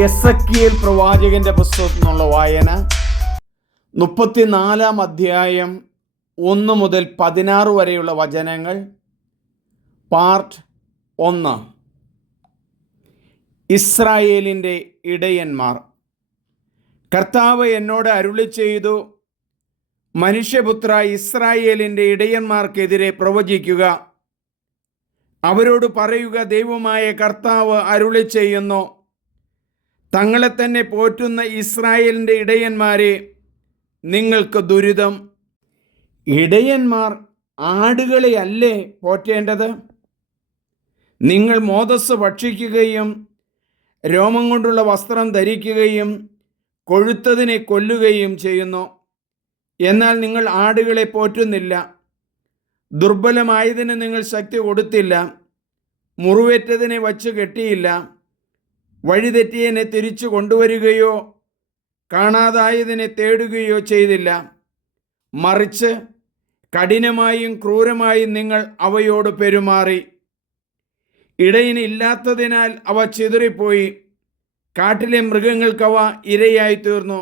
Ezekiel പ്രവാചകന്റെ പുസ്തകത്തിൽ നിന്നുള്ള വായന 34 അധ്യായം 1 മുതൽ 16 വരെയുള്ള വചനങ്ങൾ. പാർട്ട് 1. ഇസ്രായേലിൻ്റെ ഇടയന്മാർ. കർത്താവ് എന്നോട് അരുളി ചെയ്തു, മനുഷ്യപുത്ര, ഇസ്രായേലിൻ്റെ ഇടയന്മാർക്കെതിരെ പ്രവചിക്കുക. അവരോട് പറയുക, ദൈവമായ കർത്താവ് അരുളി ചെയ്യുന്നു, തങ്ങളെ തന്നെ പോറ്റുന്ന ഇസ്രായേലിൻ്റെ ഇടയന്മാരെ, നിങ്ങൾക്ക് ദുരിതം. ഇടയന്മാർ ആടുകളെയല്ലേ പോറ്റേണ്ടത്? നിങ്ങൾ മോദസ്സ് ഭക്ഷിക്കുകയും രോമം കൊണ്ടുള്ള വസ്ത്രം ധരിക്കുകയും കൊഴുത്തതിനെ കൊല്ലുകയും ചെയ്യുന്നു. എന്നാൽ നിങ്ങൾ ആടുകളെ പോറ്റുന്നില്ല. ദുർബലമായതിന് നിങ്ങൾ ശക്തി കൊടുത്തില്ല. മുറിവേറ്റതിനെ വച്ച് കെട്ടിയില്ല. വഴിതെറ്റിയതിനെ തിരിച്ചു കൊണ്ടുവരികയോ കാണാതായതിനെ തേടുകയോ ചെയ്തില്ല. മറിച്ച് കഠിനമായും ക്രൂരമായും നിങ്ങൾ അവയോട് പെരുമാറി. ഇടയനില്ലാത്തതിനാൽ അവ ചിതറിപ്പോയി. കാട്ടിലെ മൃഗങ്ങൾക്കവ ഇരയായി തീർന്നു.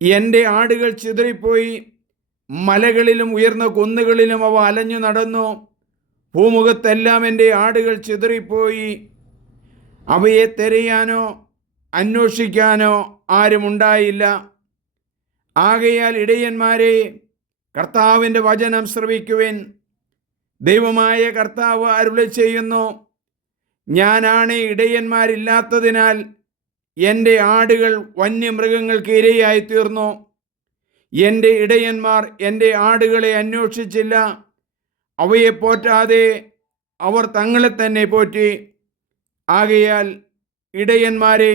എൻ്റെ ആടുകൾ ചിതറിപ്പോയി. മലകളിലും ഉയർന്ന കുന്നുകളിലും അവ അലഞ്ഞു നടന്നു. ഭൂമുഖത്തെല്ലാം എൻ്റെ ആടുകൾ ചിതറിപ്പോയി. അവയെ തിരയാനോ അന്വേഷിക്കാനോ ആരുമുണ്ടായില്ല. ആകയാൽ ഇടയന്മാരെ, കർത്താവിൻ്റെ വചനം ശ്രവിക്കുവിൻ. ദൈവമായ കർത്താവ് അരുളി ചെയ്യുന്നു, ഞാനാണ് ഇടയന്മാരില്ലാത്തതിനാൽ എൻ്റെ ആടുകൾ വന്യമൃഗങ്ങൾക്ക് ഇരയായി തീർന്നു. എൻ്റെ ഇടയന്മാർ എൻ്റെ ആടുകളെ അന്വേഷിച്ചില്ല. അവയെ പോറ്റാതെ അവർ തങ്ങളെ തന്നെ പോറ്റി. ആകയാൽ ഇടയന്മാരെ,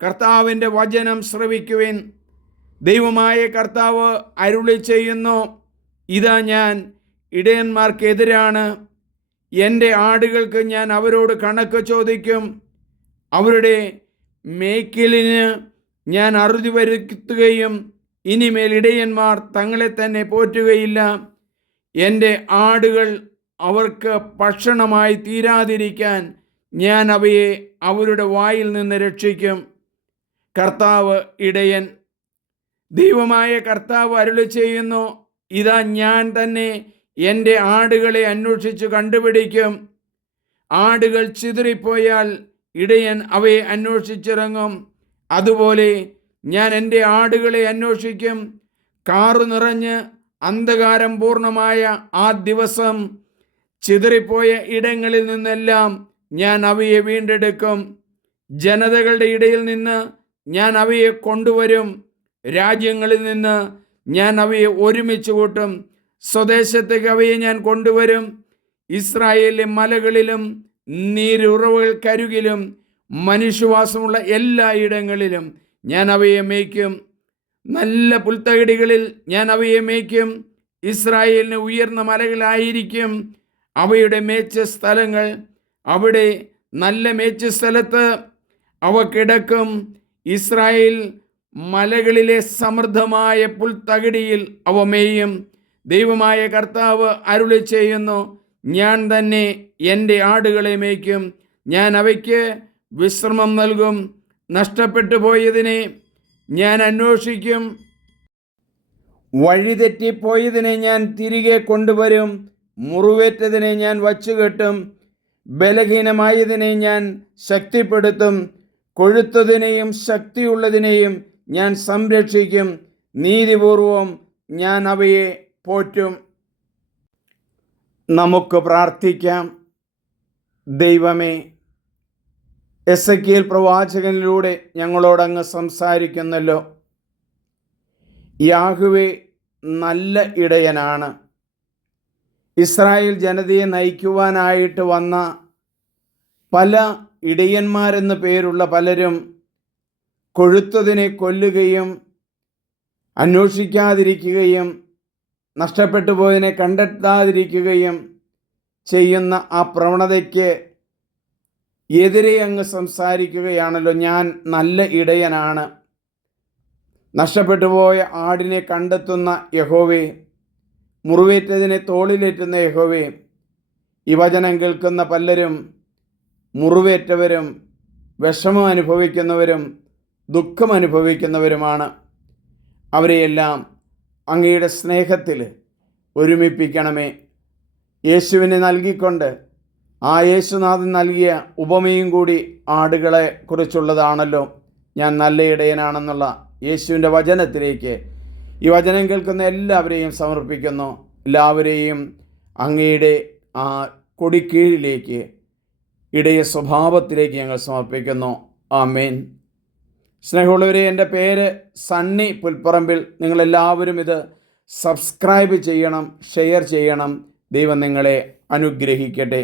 കർത്താവിൻ്റെ വചനം ശ്രവിക്കുവിൻ. ദൈവമായ കർത്താവ് അരുളി ചെയ്യുന്നു, ഇതാ ഞാൻ ഇടയന്മാർക്കെതിരാണ്. എൻ്റെ ആടുകൾക്ക് ഞാൻ അവരോട് കണക്ക് ചോദിക്കും. അവരുടെ മേയ്ക്കലിന് ഞാൻ അറുതി വരുത്തുകയും ഇനിമേൽ ഇടയന്മാർ തങ്ങളെ തന്നെ പോറ്റുകയില്ല. എൻ്റെ ആടുകൾ അവർക്ക് ഭക്ഷണമായി തീരാതിരിക്കാൻ ഞാൻ അവയെ അവരുടെ വായിൽ നിന്ന് രക്ഷിക്കും. കർത്താവ് ഇടയൻ. ദൈവമായ കർത്താവ് അരുളി ചെയ്യുന്നു, ഇതാ ഞാൻ തന്നെ എൻ്റെ ആടുകളെ അന്വേഷിച്ച് കണ്ടുപിടിക്കും. ആടുകൾ ചിതറിപ്പോയാൽ ഇടയൻ അവയെ അന്വേഷിച്ചിറങ്ങും. അതുപോലെ ഞാൻ എൻ്റെ ആടുകളെ അന്വേഷിക്കും. കാറു നിറഞ്ഞ് അന്ധകാരം പൂർണ്ണമായ ആ ദിവസം ചിതറിപ്പോയ ഇടങ്ങളിൽ നിന്നെല്ലാം ഞാൻ അവയെ വീണ്ടെടുക്കും. ജനതകളുടെ ഇടയിൽ നിന്ന് ഞാൻ അവയെ കൊണ്ടുവരും. രാജ്യങ്ങളിൽ നിന്ന് ഞാൻ അവയെ ഒരുമിച്ച് കൂട്ടും. സ്വദേശത്തേക്ക് അവയെ ഞാൻ കൊണ്ടുവരും. ഇസ്രായേലിലെ മലകളിലും നീരുറവുകൾക്കരികിലും മനുഷ്യവാസമുള്ള എല്ലാ ഇടങ്ങളിലും ഞാൻ അവയെ മേയ്ക്കും. നല്ല പുൽത്തകിടികളിൽ ഞാൻ അവയെ മേയ്ക്കും. ഇസ്രായേലിന് ഉയർന്ന മലകളായിരിക്കും അവയുടെ മേച്ച സ്ഥലങ്ങൾ. അവിടെ നല്ല മേച്ച സ്ഥലത്ത് അവ കിടക്കും. ഇസ്രായേൽ മലകളിലെ സമൃദ്ധമായ പുൽത്തകിടിയിൽ അവ മേയും. ദൈവമായ കർത്താവ് അരുളി ചെയ്യുന്നു, ഞാൻ തന്നെ എൻ്റെ ആടുകളെ മേയ്ക്കും. ഞാൻ അവയ്ക്ക് വിശ്രമം നൽകും. നഷ്ടപ്പെട്ടു പോയതിനെ ഞാൻ അന്വേഷിക്കും. വഴിതെറ്റിപ്പോയതിനെ ഞാൻ തിരികെ കൊണ്ടുവരും. മുറിവേറ്റതിനെ ഞാൻ വച്ചുകെട്ടും. ബലഹീനമായതിനെ ഞാൻ ശക്തിപ്പെടുത്തും. കൊഴുത്തതിനെയും ശക്തിയുള്ളതിനെയും ഞാൻ സംരക്ഷിക്കും. നീതിപൂർവം ഞാൻ അവയെ പോറ്റും. നമുക്ക് പ്രാർത്ഥിക്കാം. ദൈവമേ, എസെക്കിയേൽ പ്രവാചകനിലൂടെ ഞങ്ങളോടങ്ങ് സംസാരിക്കുന്നല്ലോ. യാഹ്വേ നല്ല ഇടയനാണ്. ഇസ്രായേൽ ജനതയെ നയിക്കുവാനായിട്ട് വന്ന പല ഇടയന്മാരെന്ന് പേരുള്ള പലരും കൊഴുത്തതിനെ കൊല്ലുകയും അന്വേഷിക്കാതിരിക്കുകയും നഷ്ടപ്പെട്ടു പോയതിനെ കണ്ടെത്താതിരിക്കുകയും ചെയ്യുന്ന ആ പ്രവണതയ്ക്ക് എതിരെ അങ്ങ് സംസാരിക്കുകയാണല്ലോ. ഞാൻ നല്ല ഇടയനാണ്. നഷ്ടപ്പെട്ടു പോയ ആടിനെ കണ്ടെത്തുന്ന യഹോവേ, മുറിവേറ്റതിനെ തോളിലേറ്റുന്ന യഹോവേ, ഈ വചനം കേൾക്കുന്ന പലരും മുറിവേറ്റവരും വിഷമം അനുഭവിക്കുന്നവരും ദുഃഖം അനുഭവിക്കുന്നവരുമാണ്. അവരെയെല്ലാം അങ്ങയുടെ സ്നേഹത്തിൽ ഒരുമിപ്പിക്കണമേ. യേശുവിനെ നൽകിക്കൊണ്ട് ആ യേശുനാഥൻ നൽകിയ ഉപമയും കൂടി ആടുകളെ കുറിച്ചുള്ളതാണല്ലോ. ഞാൻ നല്ല ഇടയനാണെന്നുള്ള യേശുവിൻ്റെ വചനത്തിലേക്ക് ഈ വചനം കേൾക്കുന്ന എല്ലാവരെയും സമർപ്പിക്കുന്നു. എല്ലാവരെയും അങ്ങയുടെ ആ കൊടിക്കീഴിലേക്ക്, ഇടയ സ്വഭാവത്തിലേക്ക് ഞങ്ങൾ സമർപ്പിക്കുന്നു. ആമേൻ. സ്നേഹമുള്ളവരെ, എൻ്റെ പേര് സണ്ണി പുൽപ്പറമ്പിൽ. നിങ്ങളെല്ലാവരും ഇത് സബ്സ്ക്രൈബ് ചെയ്യണം, ഷെയർ ചെയ്യണം. ദൈവം നിങ്ങളെ അനുഗ്രഹിക്കട്ടെ.